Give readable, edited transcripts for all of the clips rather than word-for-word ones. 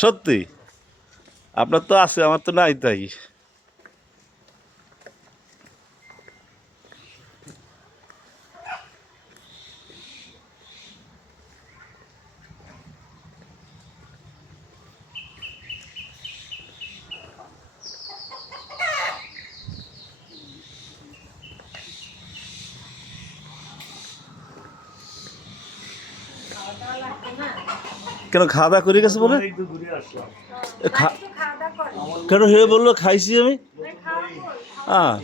সত্যি? আপনার তো আছে, আমার তো নাই তাই। কেন খাওয়া দাওয়া করে গেছে বলে? কেন হে বললো খাইছি আমি? হ্যাঁ,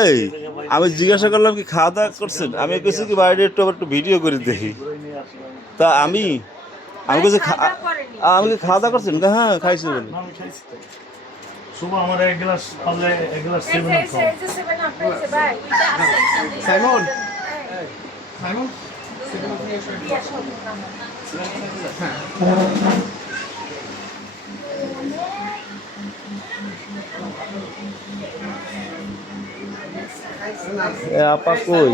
এই আমি জিজ্ঞাসা করলাম কি খাওয়া দাওয়া করছেন, আমি কেছি কি বাইরে একটু আবার একটু ভিডিও করে দেখি। তা আমি আমি কাছে আমি কি খাওয়া দাওয়া করছেন? হ্যাঁ খাইছি বলে। আমার এক গ্লাস পারলে এক গ্লাস সাইমন আপা কই?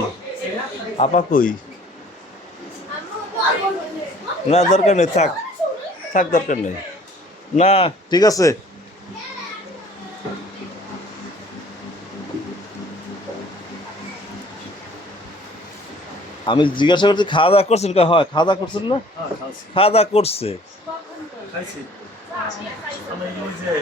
আপা কই? না দরকার নেই, থাক থাক, দরকার নেই। না ঠিক আছে। আমি জিজ্ঞাসা করছি খাওয়া দাওয়া করছেন? হয় খাওয়া দাওয়া করছেন না? খাওয়া দাওয়া করছে। খাইছি আমি ওই যে